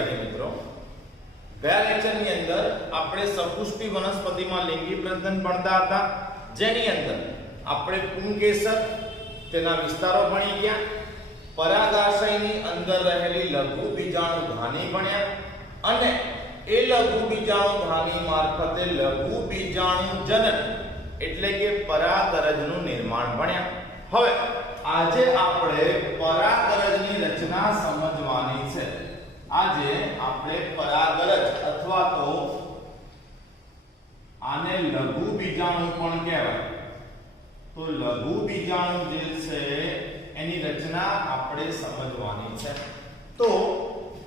વિદ્યાર્થી મિત્રો, ગયા લેક્ચરની અંદર આપણે સપુષ્પી વનસ્પતિમાં લિંગી પ્રજનન ભણતા હતા, જેની અંદર આપણે પુંકેસર તેના વિસ્તારો ભણી ગયા, પરાગાશયની અંદર રહેલી લઘુ બીજાણુ ધાની ભણ્યા અને એ લઘુ બીજાણુ ધાની મારફતે લઘુ બીજાણુ જનન એટલે કે પરાગરજનું નિર્માણ ભણ્યા. હવે આજે આપણે પરાગરજની રચના સમજવાની છે. આજે આપણે પરાગરજ અથવા તો આને લઘુ બીજાણુ પણ કહેવાય, તો લઘુ બીજાણુ જે છે એની રચના આપણે સમજવાની છે. તો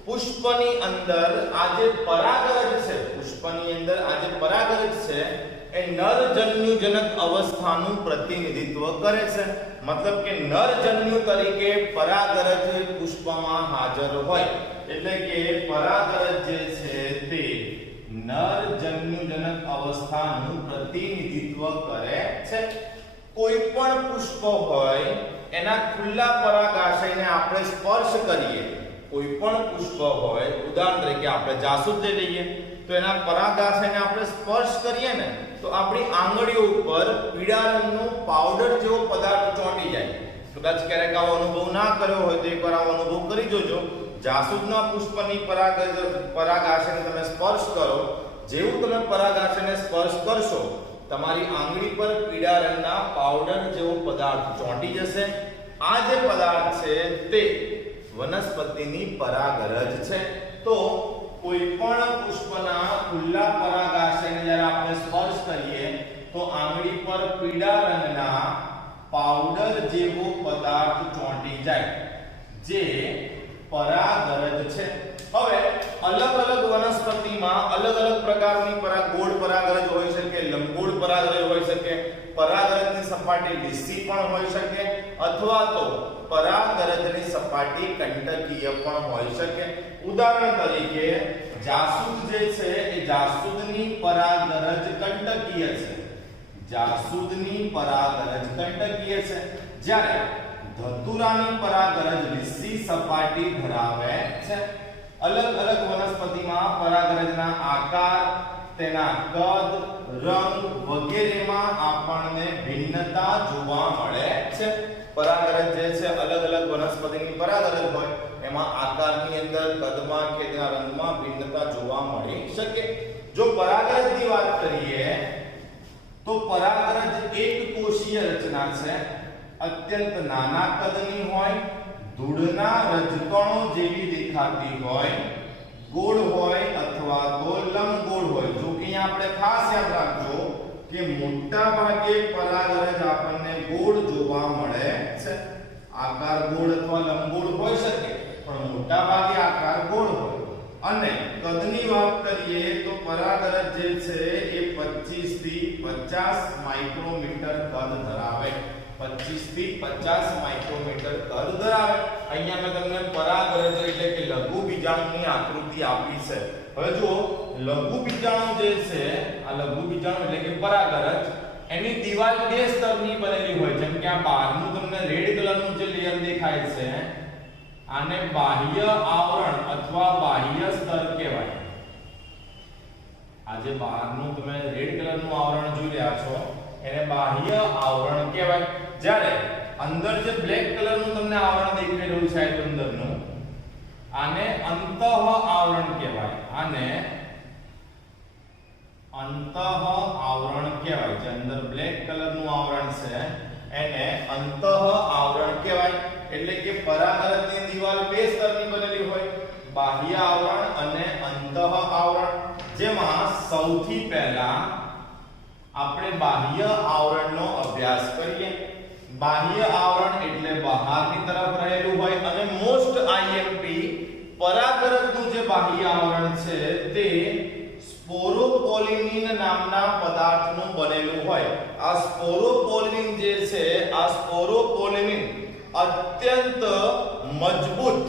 પુષ્પની અંદર આ જે પરાગરજ છે, પુષ્પની અંદર આ જે પરાગરજ છે એ નરજન્યુજનક અવસ્થાનું પ્રતિનિધિત્વ કરે છે. મતલબ કે નરજન્યુ તરીકે પરાગરજ પુષ્પમાં હાજર હોય, એટલે કે પરાગરજ જે છે તે નરજન્યુજનક અવસ્થાનું પ્રતિનિધિત્વ કરે છે. કોઈ પણ પુષ્પ હોય એના ખુલ્લા પરાગાશયને આપણે સ્પર્શ કરીએ, કોઈ પણ પુષ્પ હોય, ઉદાહરણ તરીકે આપણે જાસૂદ લઈ લઈએ તો એના પરાગાશયને આપણે સ્પર્શ કરીએ ને તો આપણી આંગળીઓ ઉપર પીળા રંગનો પાવડર જેવો પદાર્થ ચોંટી જાય. કદાચ ક્યારેક આવો અનુભવ ના કર્યો હોય તો એકવાર આવો અનુભવ કરી જોજો. જાસૂદના પુષ્પની પરાગાશયને તમે સ્પર્શ કરો, જેવું તમે પરાગાશયને સ્પર્શ કરશો તમારી આંગળી પર પીળા રંગના પાવડર જેવો પદાર્થ ચોંટી જશે. આ જે પદાર્થ છે તે વનસ્પતિની પરાગરજ છે. તો કોઈ પણ પુષ્પના ખુલ્લા પરાગાશયને જ્યારે આપણે સ્પર્શ કરીએ તો આંગળી પર પીળા રંગના પાવડર જેવો પદાર્થ ચોંટી જાય, જે પરાગરજ છે. હવે અલગ અલગ વનસ્પતિમાં અલગ અલગ પ્રકારની ગોળ પરાગરજ હોઈ શકે, લંબગોળ પરાગરજ હોઈ શકે, પરાગરજની સપાટી લીસી પણ હોઈ શકે, અથવા તો પરાગરજની સપાટી કંટકીય પણ હોઈ શકે. ઉદાહરણ તરીકે જાસૂદ જે છે એ જાસૂદની પરાગરજ કંટકીય છે, જાસૂદની પરાગરજ કંટકીય છે, જ્યારે ધતુરાની પરાગરજ લીસી સપાટી ધરાવે છે. અલગ અલગ વનસ્પતિમાં પરાગરજના આકાર, તેના કદ, રંગ વગેરેમાં આપણને ભિન્નતા જોવા મળે છે. પરાગરજ જે છે અલગ અલગ વનસ્પતિની પરાગરજ હોય એમાં આકારની અંદર, કદમાં કે તેના રંગમાં ભિન્નતા જોવા મળી શકે. જો પરાગરજની વાત કરીએ તો પરાગરજ એક કોષીય રચના છે, અત્યંત નાના કદની હોય, ધૂળના રજકણો જેવી દેખાતી હોય, ગોળ હોય અથવા તો લંબગોળ હોય. જો કે અહીંયા આપણે ખાસ યાદ રાખજો કે મોટા ભાગે પરાગરજ આપણને ગોળ જોવા મળે છે. આકાર ગોળ અથવા લંબગોળ હોઈ શકે પણ મોટા ભાગે આકાર ગોળ હોય. અને કદની વાત કરીએ તો પરાગરજ જે છે એ 25 થી 50 માઇક્રોમીટર કદ ધરાવે, 25 થી 50 માઇક્રોમીટર કદ ધરાવે. અહીંયા મેં તમને પરાગરજ એટલે કે લઘુ બીજાણુની આકૃતિ આપી છે. હવે જો લઘુ બીજાણુ જે છે, આ લઘુ બીજાણુ એટલે કે પરાગરજ, એની દિવાલ બે સ્તરની બનેલી હોય. જેમ કે આ બહારનું તમને રેડ કલરનું જે લેયર દેખાય છે આને બાહ્ય આવરણ અથવા બાહ્ય સ્તર કહેવાય. આ જે બહારનું તમે રેડ કલરનું આવરણ જોઈ રહ્યા છો એને બાહ્ય આવરણ કહેવાય. જ્યારે અંદર જે બ્લેક કલરનું તમને આવરણ દેખાઈ રહ્યું છે અંદરનું, આને અંતઃ આવરણ કહેવાય. આને અંતઃ આવરણ કહેવાય. જે અંદર બ્લેક કલરનું આવરણ છે એને અંતઃ આવરણ કહેવાય. એટલે કે પરાગરજની દિવાલ બે સ્તરની બનેલી હોય, બાહ્ય આવરણ અને અંતઃ આવરણ. જેમાં સૌથી પહેલા આપણે બાહ્ય આવરણનો અભ્યાસ કરીએ. બાહ્ય આવરણ એટલે બહારની તરફ રહેલું હોય અને મોસ્ટ આઈએમપી પરાગરજનું જે બાહ્ય આવરણ છે તે સ્પોરોપોલિનિન નામના પદાર્થનું બનેલું હોય. આ સ્પોરોપોલિનિન જે છે, આ સ્પોરોપોલિનિન અત્યંત મજબૂત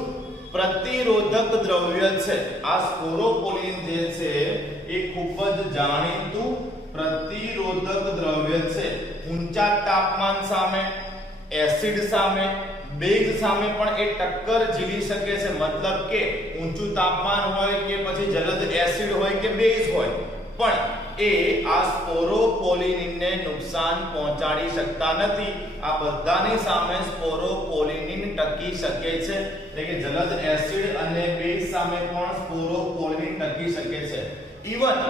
પ્રતિરોધક દ્રવ્ય છે. આ સ્પોરોપોલિનિન જે છે એ ખૂબ જ જાણીતું પ્રતિરોધક દ્રવ્ય છે. ઊંચા તાપમાન સામે, એસિડ સામે, બેઝ સામે પણ એ ટક્કર જીવી શકે છે, મતલબ કે ઊંચું તાપમાન હોય કે પછી જલદ એસિડ હોય કે બેઝ હોય, પણ એ આ સ્પોરોપોલિનિનને નુકસાન પહોંચાડી શકતા નથી. આ બધાની સામે સ્પોરોપોલિનિન ટકી શકે છે, એટલે કે જલદ એસિડ અને બેઝ સામે પણ સ્પોરોપોલિનિન ટકી શકે છે. ઈવન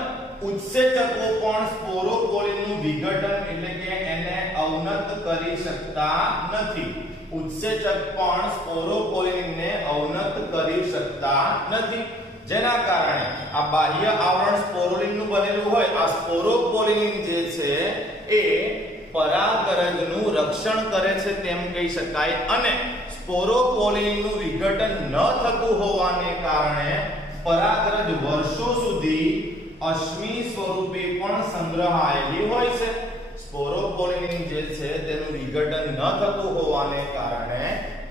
ઉત્સેચકો પણ સ્પોરોપોલિનનું વિઘટન એટલે કે એને અવનત કરી શકતા નથી. ઉત્સેચક પણ સ્પોરોપોલિનને અવનત કરી શકતા નથી, જેના કારણે આ બાહ્ય આવરણ સ્પોરુલિનનું બનેલું હોય, આ સ્પોરોપોલિન જે છે એ પરાગરજનું રક્ષણ કરે છે તેમ કહી શકાય. અને સ્પોરોપોલિનનું વિઘટન ન થતું હોવાને કારણે પરાગરજ વર્ષો સુધી અશ્મિ સ્વરૂપે પણ સંગ્રહાયેલી હોય છે. સ્પોરોપોલિન જે છે તેનું વિઘટન ન થતું હોવાને કારણે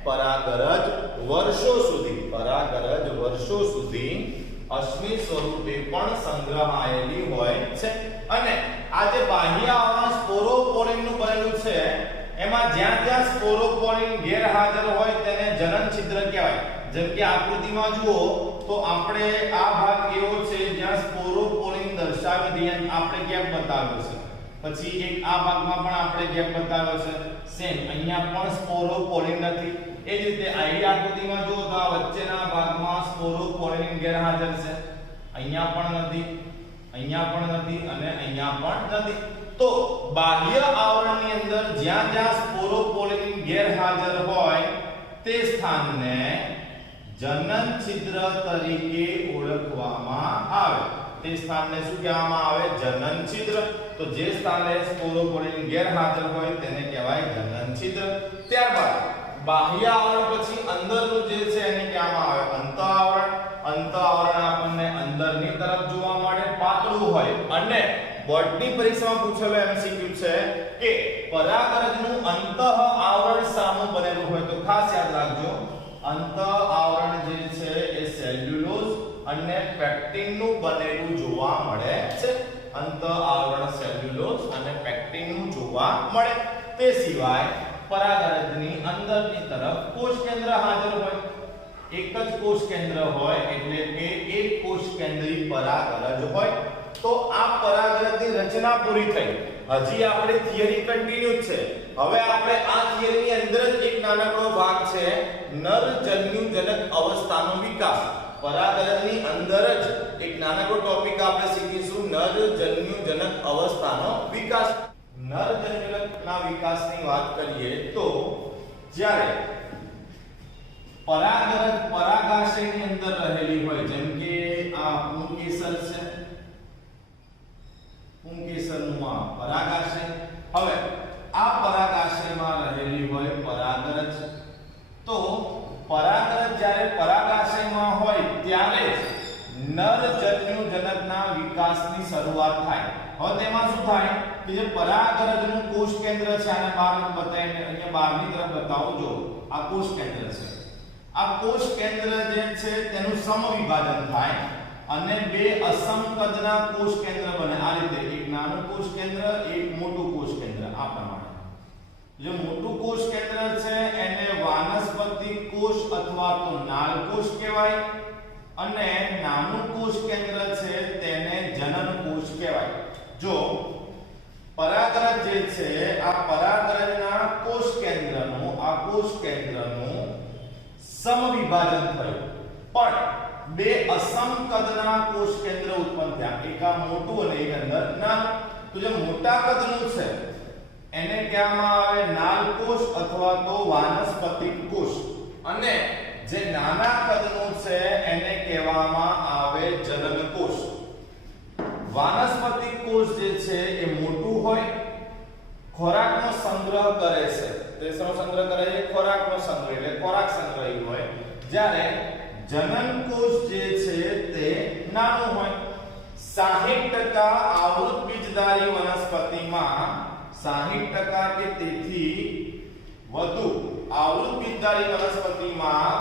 પરાગરજ વર્ષો સુધી અશ્મિ સ્વરૂપે પણ સંગ્રહાયેલી હોય છે. અને આ જે બાહ્ય આવરણ સ્પોરોપોલિનનું બનેલું છે એમાં જ્યાં જ્યાં સ્પોરોપોલિન ગેરહાજર હોય તેને જનન છિદ્ર કહેવાય. જેમ કે આકૃતિમાં જુઓ તો આપણે આ ભાગ એવો છે જ્યાં સ્પોરોપોલિન દર્શાવ્યો છે, આપણે ગેપ બતાવ્યો છે. પછી એક આ ભાગમાં પણ આપણે ગેપ બતાવ્યો છે, સેમ અહીંયા પણ સ્પોરોપોલિન નથી. એ જ રીતે આઈ આકૃતિમાં જુઓ તો આ વચ્ચેના ભાગમાં સ્પોરોપોલિન ગેરહાજર છે, અહીંયા પણ નથી, અહીંયા પણ નથી અને અહીંયા પણ નથી. તો બાહ્ય આવરણની અંદર જ્યાં જ્યાં સ્પોરોપોલિન ગેરહાજર હોય તે સ્થાનને જનન છિદ્ર તરીકે ઓળખવામાં આવે. તે સ્થાનને શું કહેવામાં આવે? જનન છિદ્ર. તો જે સ્થાને સ્પોરોપોલિન ગેરહાજર હોય તેને કહેવાય જનન છિદ્ર. ત્યારબાદ બાહ્ય આવરણ પછી અંદરનું જે છે એને કહેવામાં આવે અંત આવરણ. અંત આવરણ આપણને અંદરની તરફ જોવા મળે, પાતળું હોય. અને બોર્ડની પરીક્ષામાં પૂછેલો એમસીક્યુ છે કે પરાગરજનું અંત આવરણ સામું બનેલું હોય તો ખાસ યાદ રાખજો, અંત આવરણ જે છે એ સેલ્યુલોઝ અને પેક્ટિન નું બનેલું જોવા મળે છે. અંત આવરણ સેલ્યુલોઝ અને પેક્ટિન નું જોવા મળે. તે સિવાય પરાગરજની અંદરની તરફ કોષ કેન્દ્ર હાજર હોય. એક જ કોષ કેન્દ્ર હોય એટલે કે એક કોષ કેન્દ્રી પરાગરજ હોય. તો આ પરાગરજની રચના પૂરી થઈ. હજી આપણે થિયરી કન્ટિન્યુ છે. હવે આપણે આ થિયરીની અંદર જ એક નાનકડો ભાગ છે નર જન્યુજનક અવસ્થાનો વિકાસ. પરાગરજની અંદર જ એક નાનકડો ટોપિક આપણે શીખીશું, નર જન્યુજનક અવસ્થાનો વિકાસ. નર જન્યુજનકના વિકાસની વાત કરીએ તો જ્યારે પરાગરજ પરાગાશયની અંદર રહેલી હોય, જેમ કે આ પુંકેસર છે, પુંકેસરનું આ પરાગાશય. હવે આ પરાગાશયમાં રહેલી હોય પરાગરજ. તો પરાગરજ જ્યારે પરાગાશયમાં હોય ત્યારે જ નર જન્યુજનકના વિકાસની શરૂઆત થાય. હવે તેમાં શું થાય કે જે પરાગરજનું કોષ કેન્દ્ર છે, આને બહાર બતાવીને અહીંયા બહારની તરફ બતાવું. જો આ કોષ કેન્દ્ર છે, આ કોષ કેન્દ્ર જે છે તેનું સમવિભાજન થાય અને બે અસમ કદના કોષ કેન્દ્ર બને. આ રીતે એક નાનું કોષ કેન્દ્ર, એક મોટું કોષ કેન્દ્ર. આ પ્રમાણે જે મોટું કોષ કેન્દ્ર છે એને વાનસ્પતિક કોષ અથવા તો નાળ કોષ કહેવાય અને નાનું કોષ કેન્દ્ર છે તેને જનન કોષ કહેવાય. જો પરાગરજ જે છે આ પરાગરજના કોષ કેન્દ્રનું સમવિભાજન થયું પણ બે અસમ કદના કોષ કેન્દ્ર ઉત્પન્ન થયા. એક આ મોટું અને એક અંદર નાનું. તો જે મોટા કદનું છે એને કહેવામાં આવે નાળ કોષ અથવા તો વાનસ્પતિક કોષ, અને જે નાના કદનું છે એને કહેવામાં આવે જનન કોષ. વાનસ્પતિક કોષ જે છે એ મોટું હોય, ખોરાકનો સંગ્રહ કરે છે. તે શેનો સંગ્રહ કરે છે? ખોરાકનો સંગ્રહ, એટલે ખોરાક સંગ્રહી હોય. જ્યારે જનન કોષ જે છે તે નાનું હોય. 60% આવૃત બીજધારી વનસ્પતિમાં 60% કે તેથી વધુ આવૃત બીજધારી વનસ્પતિમાં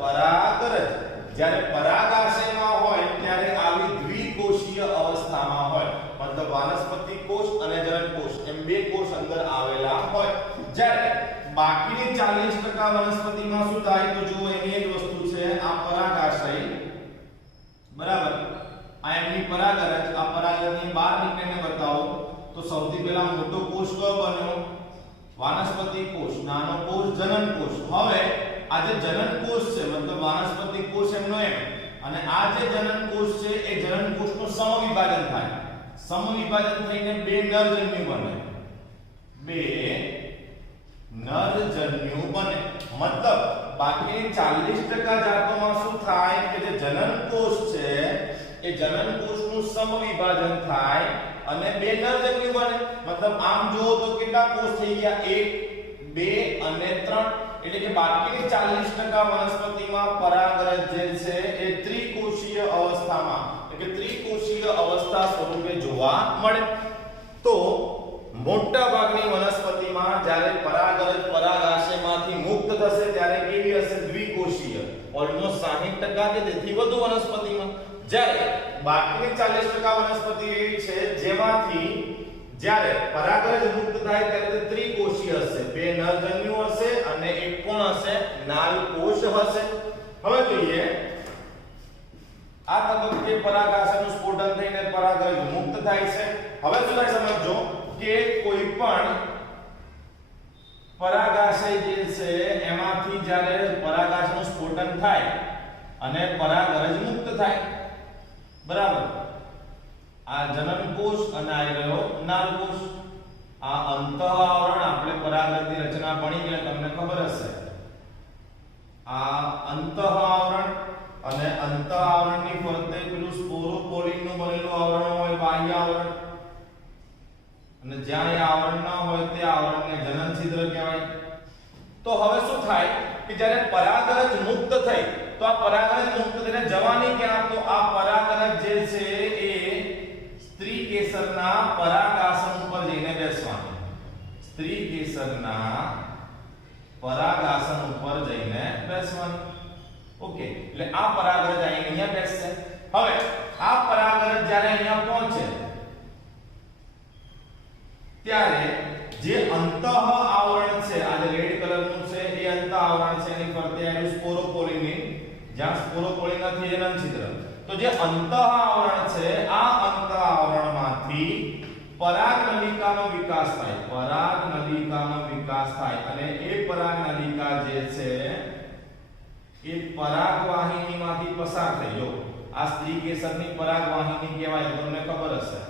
પરાગરજ જ્યારે પરાગાશયમાં હોય ત્યારે આવી દ્વિકોષીય અવસ્થામાં હોય. મતલબ વાનસ્પતિક કોષ અને જનન કોષ એમ બે કોષ અંદર આવેલા હોય. જ્યારે બાકીની 40% વનસ્પતિમાં શું થાય તો જો એની એક વસ્તુ છે આ પરાગાશય, બરાબર, આ એમની પરાગરજ, આ પરાગરજની બહાર નીકળીને બતાવો તો સૌથી પહેલા મોટો કોષ કયો બન્યો? વાનસ્પતિક કોષ, નાનો કોષ જનન કોષ. હવે આ જે જનન કોષ છે મતલબ વાનસ્પતિક કોષ એમનો એમ, અને આ જે જનન કોષ છે એ જનન કોષનું સમવિભાજન થાય. સમવિભાજન થઈને બે નરજન્યુ બને, બે નરજન્યુ બને. મતલબ બાકીની 40% જાતોમાં શું થાય કે જે જનન કોષ છે એ જનન કોષનું સમવિભાજન થાય અને બે નરજન્યુ બને. મતલબ આમ જો તો કેટલા કોષ થઈ ગયા? 1 2 અને 3. એટલે કે બાકીની 40% વનસ્પતિમાં પરાગરજ જે છે એ ત્રિકોષીય અવસ્થામાં, એટલે કે ત્રિકોષીય અવસ્થા સ્વરૂપે જોવા મળે. તો મોટા ભાગની વનસ્પતિમાં જ્યારે પરાગરજ પરાગાશયમાંથી મુક્ત થશે ત્યારે કેવી હશે? દ્વિકોષીય. ઓલમોસ્ટ 60% કે તેથી વધુ વનસ્પતિમાં. જ્યારે બાકીની 40% વનસ્પતિ એવી છે જેમાંથી જ્યારે પરાગરજ મુક્ત થાય ત્યારે તે ત્રિકોષીય હશે, બે નરજન્યુ હશે અને એક કોણ હશે? નાલકોષ હશે. હવે જોઈએ આ તબક્કે પરાગાશયનું સ્ફોટન થઈને પરાગરજ મુક્ત થાય છે. હવે શું થાય સમજો કે કોઈ પણ પરાગાશય જે છે એમાંથી જ્યારે પરાગાશયનું સ્ફોટન થાય અને પરાગરજ મુક્ત થાય, બરાબર, આ જનન કોષ અને આ રહ્યો નાલકોષ. આ અંતઃ આવરણ આપણે પરાગરજની રચના ભણી ગયા, તમને ખબર હશે. આ અંતઃ આવરણ અને અંતઃ આવરણની ફરતે પેલું સ્પોરોપોલિનનું બનેલું આવરણ હોય, બાહ્ય આવરણ, અને જ્યાં એ આવરણ ન હોય તે આવરણને જનન છિદ્ર કહેવાય. તો હવે શું થાય કે જ્યારે પરાગરજ મુક્ત થઈ તો આ પરાગરજ મુક્ત થઈને જવાની ક્યાં? તો આ પરાગરજ જે છે એ સ્ત્રી કેસરના પરાગાસન ઉપર જઈને બેસવાનું. સ્ત્રી કેસરના પરાગાસન ઉપર જઈને બેસવાનું. ઓકે, એટલે આ પરાગરજ અહીંયા બેસશે. હવે આ પરાગરજ જ્યારે અહીંયા પહોંચે ત્યારે જે અંતઃ આવરણ છે, આ જે રેડ કલરનું છે એ અંતઃ આવરણ છે, એની ફરતે આવેલું સ્પોરોપોલિન, જ્યાં સ્પોરોપોલિન નથી એ જનનછિદ્ર. તો જે અંતઃ આવરણ છે આ અંતઃ આવરણમાંથી પરાગનલિકાનો વિકાસ થાય. પરાગનલિકાનો વિકાસ થાય અને એ પરાગનલિકા જે છે એ પરાગવાહિનીમાંથી પસાર થઈ. જો આ સ્ત્રી કેસરની પરાગવાહિની કહેવાય, તમને ખબર હશે.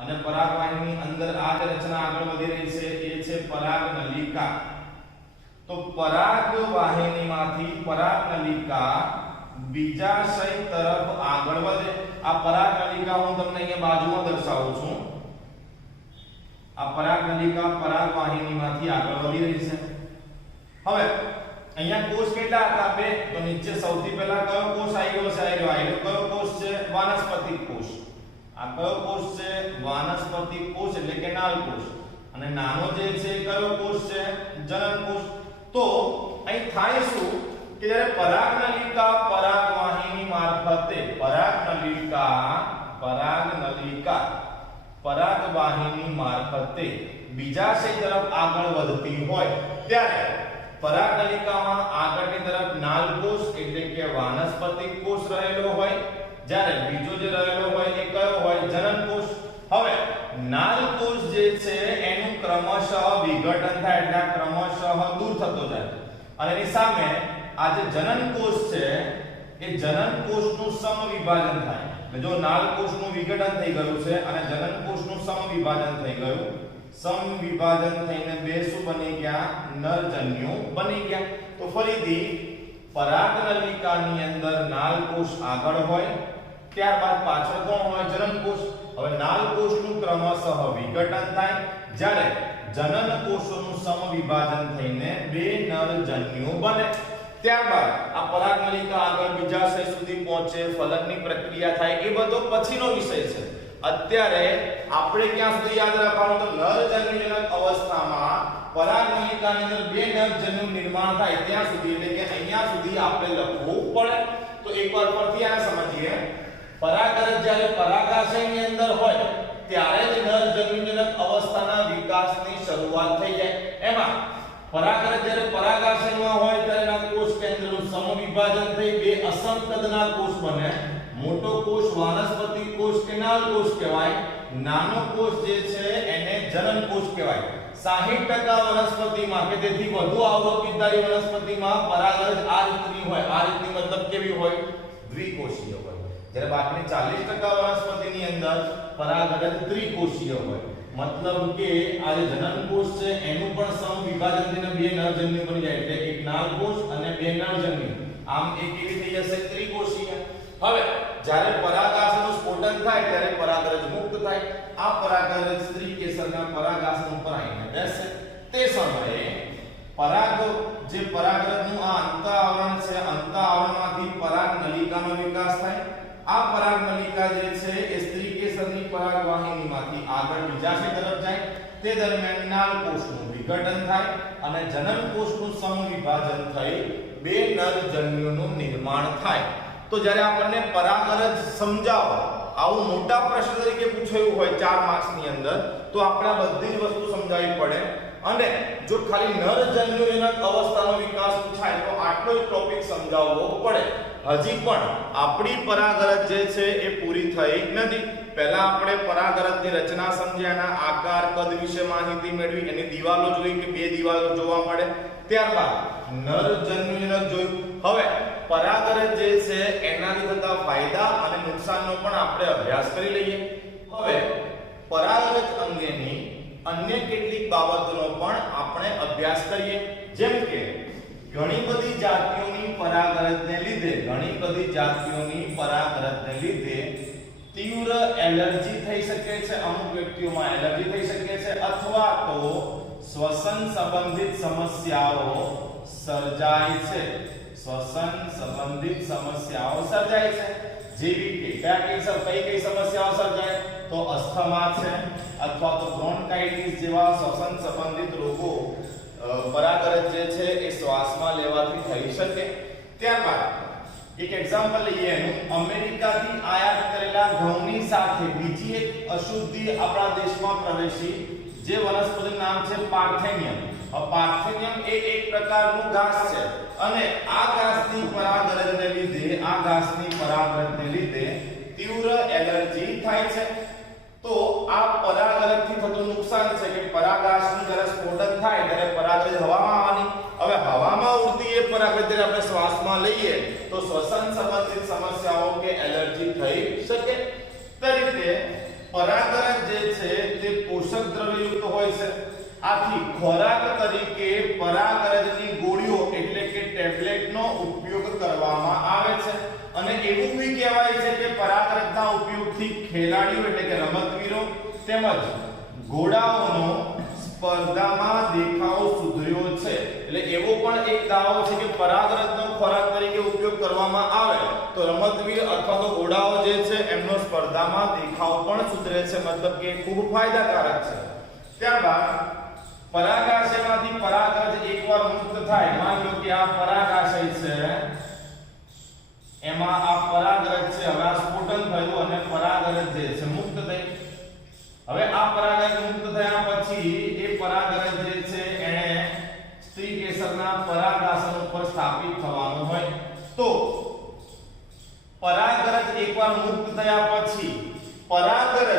અને પરાગવાહિની અંદર આ જે રચના આગળ વધી રહી છે એ છે પરાગનલિકા. તો પરાગવાહિનીમાંથી પરાગનલિકા બીજાશય તરફ આગળ વધે. આ પરાગનલિકા હું તમને અહીંયા બાજુમાં દર્શાવું છું. આ પરાગનલિકા પરાગવાહિનીમાંથી આગળ વધી રહી છે. હવે અહીંયા કોષ કેટલા હતા? બે. તો નીચે સૌથી પહેલા કયો કોષ આવી ગયો છે? આવી ગયો. કયો કોષ છે? વાનસ્પતિક કોષ. આ કયો કોષ છે? વાનસ્પતિક કોષ એટલે કે નાલકોષ. અને નાનો જે છે કયો કોષ છે? જનન કોષ. તો અહીં થાય શું કે જ્યારે પરાગનલિકા પરાગવાહિની મારફતે પરાગવાહિની મારફતે બીજાશય તરફ આગળ વધતી હોય ત્યારે પરાગનલિકામાં આગળની તરફ નાલકોષ એટલે કે વાનસ્પતિક કોષ રહેલો હોય, જ્યારે બીજો જે રહેલો હોય એ કયો હોય? જનન કોષ. હવે નાલકોષ જે છે એનું ક્રમશઃ વિઘટન થાય, એટલે આ ક્રમશઃ દૂર થતો જાય. અને એની સામે આ જે જનન કોષ છે એ જનન કોષનું સમવિભાજન થાય. જો નાલકોષનું વિઘટન થઈ ગયું છે અને જનન કોષનું સમવિભાજન થઈ ગયું, સમવિભાજન થઈને બે શું બની ગયા? નરજન્યુ બની ગયા. તો ફરીથી પરાગનલિકાની અંદર નાલકોષ આગળ હોય, ત્યારબાદ પાછળ કોણ હોય? જનન કોષ. હવે નાલકોષનું ક્રમશઃ વિઘટન થાય, જ્યારે જનન કોષોનું સમવિભાજન થઈને બે નરજન્યુ બને. ત્યારબાદ આ પરાગનલિકા આગળ બીજાશય સુધી પહોંચે, ફલનની પ્રક્રિયા થાય, એ બધો પછીનો વિષય છે. અત્યારે આપણે ક્યાં સુધી યાદ રાખવાનું? તો નરજન્યુજનક અવસ્થામાં પરાગનલિકાની અંદર બે નરજન્યુ નિર્માણ થાય ત્યાં સુધી, એટલે કે અહીંયા સુધી આપણે લખવું પડે. તો એકવાર ફરીથી આને સમજીએ. પરાગરજ જ્યારે પરાગાશયની અંદર હોય ત્યારે જ નરજન્યુજનક અવસ્થાના વિકાસની શરૂઆત થઈ જાય. એમાં પરાગરજ જ્યારે પરાગાશયમાં હોય ત્યારે એના કોષ કેન્દ્રનું સમવિભાજન થઈ બે અસમ કદના કોષ બને. મોટો કોષ વાનસ્પતિ કોષ કેનાલ કોષ કહેવાય, નાનો કોષ જે છે એને જનન કોષ કહેવાય. 60% વનસ્પતિમાં કે તેથી વધુ આવૃત્તિધારી વનસ્પતિમાં પરાગરજ આ રીતની હોય. આ રીતની મતલબ કેવી હોય? દ્વિકોષીય હોય. જ્યારે બાકીની 40% વનસ્પતિની અંદર પરાગરજ ત્રિકોષીય હોય. मतलब કે આ જે જનન કોષ છે એનું પણ સમવિભાજન થઈને બે નરજન્યુ બની જાય, એટલે એક નાલકોષ અને બે નરજન્યુ. આમ એક કેવી થઈ જશે? ત્રિકોષીય. હવે જ્યારે પરાગાશયનું સ્ફોટન થાય ત્યારે પરાગરજ મુક્ત થાય. આ પરાગરજ સ્ત્રી કેસરના પરાગાશય ઉપર આવીને બેસે. તે સમયે જે પરાગરજનું આ અંતઃઆવરણ છે, અંતઃઆવરણમાંથી પરાગ નલિકાનો વિકાસ થાય. આ પરાગ નલિકા જે છે એ સ્ત્રી કેસરની પરાગવાહિનીમાંથી આગળ બીજાશય તરફ જાય. તે દરમિયાન નાલકોષનું વિઘટન થાય અને જનન કોષનું સમવિભાજન થઈ બે નરજન્યુનું નિર્માણ થાય. તો જ્યારે આપણને પરાગરજ સમજાવો આવું મોટા પ્રશ્ન તરીકે પૂછાયું હોય 4 માર્ક્સની અંદર, તો આપણે આ બધી જ વસ્તુ સમજાવવી પડે. અને જો ખાલી નરજન્યુજનક અવસ્થાનો વિકાસ પૂછાય તો આટલો જ ટોપિક સમજાવવો પડે. હજી પણ આપણી પરાગરજ જે છે એ પૂરી થઈ નથી. પહેલા આપણે પરાગરજની રચના સમજ્યા, એના આકાર કદ વિશે માહિતી મેળવી, એની દિવાલો જોઈ કે બે દિવાલો જોવા મળે. ત્યારબાદ નરજન્યુજનક જોયું. હવે પરાગરજ જે છે એનાથી થતા ફાયદા અને નુકસાનનો પણ આપણે અભ્યાસ કરી લઈએ. હવે પરાગરજ અંગેની અન્ય કેટલીક બાબતોનો પણ આપણે અભ્યાસ કરીએ. જેમ કે ઘણી બધી જાતિઓની પરાગરજને લીધે તીવ્ર એલર્જી થઈ શકે છે. અમુક વ્યક્તિઓમાં એલર્જી થઈ શકે છે અથવા તો શ્વસન સંબંધિત સમસ્યાઓ સર્જાય છે. જેવી કે કઈ સમસ્યાઓ સર્જાય? તો અસ્થમા છે અથવા તો બ્રોન્કાઇટિસ જેવા શ્વસન સંબંધિત રોગો પરાગરજ જે છે એ શ્વાસમાં લેવાથી થઈ શકે. ત્યારબાદ એક એક્ઝામ્પલ લઈએ એનું. અમેરિકાથી આયાત કરેલા ઘઉંની સાથે બીજી એક અશુદ્ધિ આપણા દેશમાં પ્રવેશી, જે વનસ્પતિનું નામ છે પાર્થેનિયમ. પાર્થેનિયમ એ એક પ્રકારનું ઘાસ છે અને આ ઘાસની પરાગરજને લીધે તીવ્ર એલર્જી થાય છે. તો આ પરાગરજથી થતું નુકસાન છે કે પરાગાશયનું જ્યારે સ્ફોટન થાય ત્યારે પરાગરજ હવામાં આવવાની. હવે હવામાં ઉડતી એ પરાગરજ જ્યારે આપણે શ્વાસમાં લઈએ તો શ્વસન સંબંધિત સમસ્યાઓ કે એલર્જી થઈ શકે. તે રીતે પરાગરજ જે છે તે પોષક દ્રવ્યયુક્ત હોય છે. આથી ખોરાક તરીકે પરાગરજની ગોળીઓ એટલે કે ટેબ્લેટનો ઉપયોગ કરવામાં આવે છે. અને એવું બી કહેવાય છે કે પરાગરજના ઉપયોગથી ખેલાડીઓ એટલે કે રમતવીરો તેમજ ઘોડાઓનો સ્પર્ધામાં દેખાવ સુધર્યો છે. એટલે એવો પણ એક દાવો છે કે પરાગરજનો ખોરાક તરીકે ઉપયોગ કરવામાં આવે તો રમતવીર અથવા તો ઘોડાઓ જે છે એમનો સ્પર્ધામાં દેખાવ પણ સુધરે છે. મતલબ કે ખૂબ ફાયદાકારક છે. ત્યારબાદ પરાગાશયમાંથી પરાગરજ એકવાર મુક્ત થાય, માની લો કે આ પરાગાશય છે, એમાં આ પરાગરજ છે, હવે આ સ્ફોટન થયું અને પરાગરજ જે છે મુક્ત થઈ. હવે આ પરાગરજ મુક્ત થયા પછી એ પરાગરજ જે છે એને સ્ત્રી કેસરના પરાગાસન ઉપર સ્થાપિત થવાનું હોય. તો પરાગરજ એકવાર મુક્ત થયા પછી પરાગરજ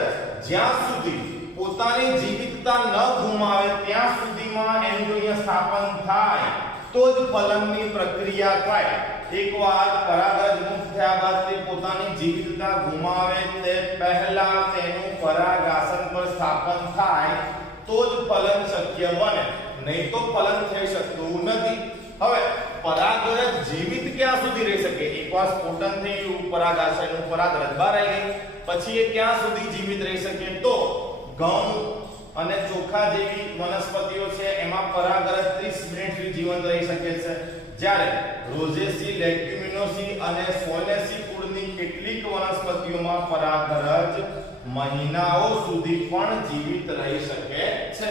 જ્યાં સુધી પોતાની જીવિતતા ન ગુમાવે ત્યાં સુધીમાં એનું અહીંયા સ્થાપન થાય તો જ ફલનની પ્રક્રિયા થાય. એકવાર પરાગરજ મુક્ત થયા બાદ તે પોતાની જીવિતતા ગુમાવે તે પહેલા તેનું પરાગાસન પર સ્થાપન થાય તો જ ફલન શક્ય બને, નહીં તો ફલન થઈ શકતું નથી. હવે પરાગરજ જીવિત ક્યાં સુધી રહી શકે? એકવાર સ્ફોટન થયું પરાગાશયનું, પરાગરજ બહાર આવી ગઈ, પછી એ ક્યાં સુધી જીવિત રહી શકે? તો ઘઉં અને ચોખા જેવી વનસ્પતિઓ છે એમાં પરાગરજ 30 મિનિટ સુધી જીવંત રહી શકે છે. જ્યારે રોઝેસી, લેગ્યુમિનોસી અને સોલેસી કુળની કેટલીક વનસ્પતિઓમાં પરાગરજ મહિનાઓ સુધી પણ જીવિત રહી શકે છે.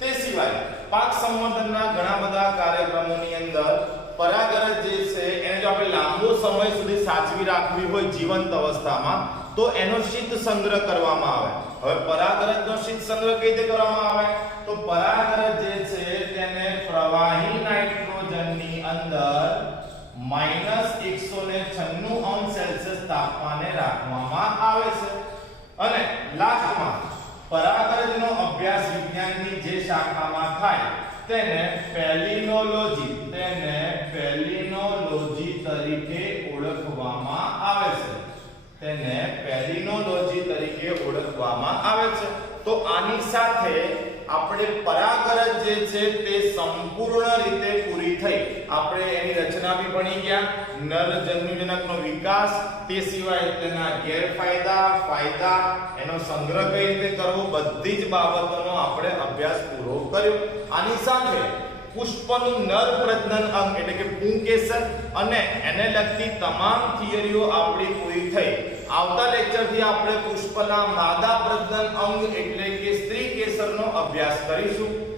તે સિવાય પાક સંવર્ધનના ઘણા બધા કાર્યક્રમોની અંદર પરાગરજ જે છે એને જો આપણે લાંબો સમય સુધી સાચવી રાખવી હોય જીવંત અવસ્થામાં તો એનો શીત સંગ્રહ કરવામાં આવે. હવે પરાગરજનો શીત સંગ્રહ કઈ રીતે કરવામાં આવે? તો પરાગરજ જે છે તેને પ્રવાહી નાઇટ્રોજનની અંદર -196°C તાપમાને રાખવામાં આવે છે. અને લાસ્ટમાં પરાગરજનો અભ્યાસ વિજ્ઞાનની જે શાખામાં થાય તેને પેલિનોલોજી તરીકે ઓળખવામાં આવે છે. તો આની સાથે આપણે પરાગરજ જે છે તે સંપૂર્ણ રીતે પૂરી થઈ. આપણે એની રચના બી ભણી ગયા, નર જન્યુજનકનો વિકાસ, તે સિવાય તેના ગેરફાયદા, ફાયદા, એનો સંગ્રહ કઈ રીતે કરવો, બધી જ બાબતોનો આપણે અભ્યાસ પૂરો કર્યો. આની સાથે પુષ્પનું નર પ્રજનન અંગ એટલે કે પુંકેસર અને એને લગતી તમામ થિયરીઓ આપણી પૂરી થઈ. આવતા લેક્ચરથી આપણે પુષ્પના માદા પ્રજનન અંગ એટલે કે સ્ત્રી કેસરનો અભ્યાસ કરીશું.